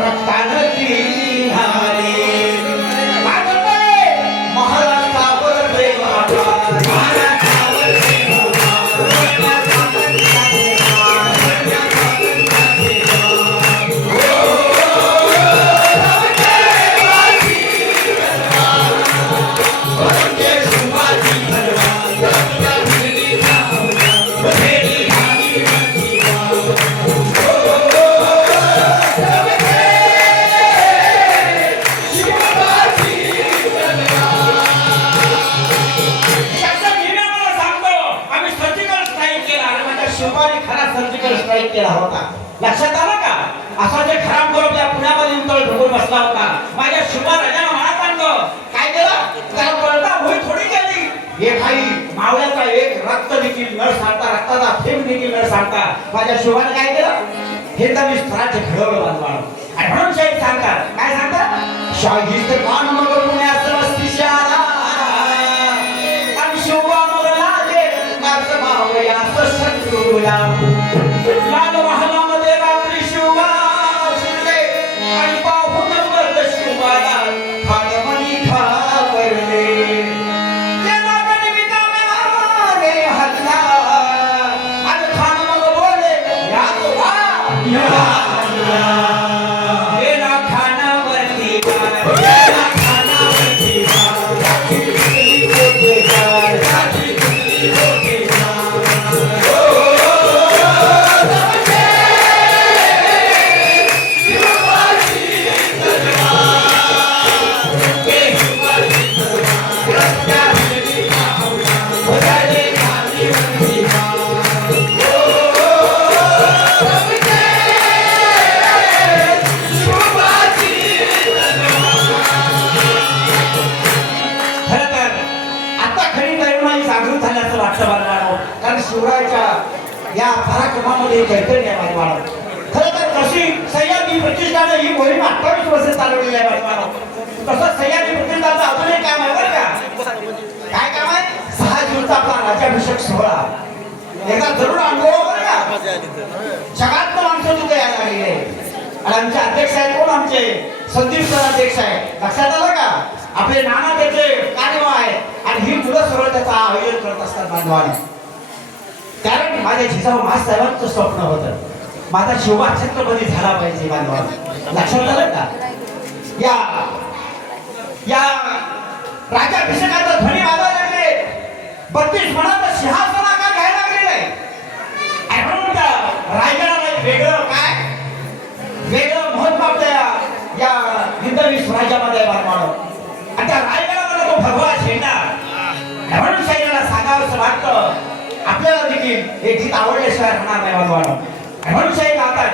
রতন তিহারে शिवबाने खरा surgical strike केला होता. लक्षात आलं का? असा जे खराब करून आपल्या पुण्यामध्ये उतळ ढोकून बसला होता. माझ्या शुभा राजाला म्हणा सांगतो काय केलं? त्याला पळता होई थोडी केली एक आई मावळ्याचा एक रक्त देखील न सांगता रक्ताचा थेंब देखील न सांगता माझ्या शिवाने काय केलं? हे तर मी स्थळाचे घडवलं बांधवाळ आणि म्हणून शाहीद सांगतात. काय सांगतात? शाहीद तर मग เรา शिवरायाच्या या पराक्रमामध्ये चैतन्य आहे बाळाओ. खरं तर कशी सह्याद्री प्रतिष्ठानं ही मोहीम अठ्ठावीस वर्ष चालवलेली आहे बाळाओ. तसं सह्याद्री प्रतिष्ठानचं अजून एक काम आहे बरं का? काय काम आहे? सहा जूनचा आपला राज्याभिषेक सोहळा. एकदा जरूर अनुभव हो, बरं का? जगात पण आमचं तिथे यायला लागले आणि आमचे अध्यक्ष आहेत कोण आमचे? संदीप सर अध्यक्ष आहे लक्षात आलं का? आपले नाना त्याचे कार्यवा आहे आणि ही मुलं सरळ त्याचं आयोजन करत असतात बांधवाने. माझ्या जिजाऊ महासाहेबांचं स्वप्न होतं. माझा शिवबा छत्रपती झाला पाहिजे बांधवा. लक्षात आलं का? या. या. राज्याभिषेकाचा ध्वनी वाजायला लागले. बत्तीस मनाचं सिंहासन आकार घ्यायला लागलेलं आहे आणि म्हणून त्या रायगडाला एक वेगळं काय? वेगळं महत्त्व आपल्या या हिंदवी स्वराज्यामध्ये बांधवाडं देखील हे गीत आवडल्याशिवाय राहणार नाही भगवान. म्हणून साहेब आता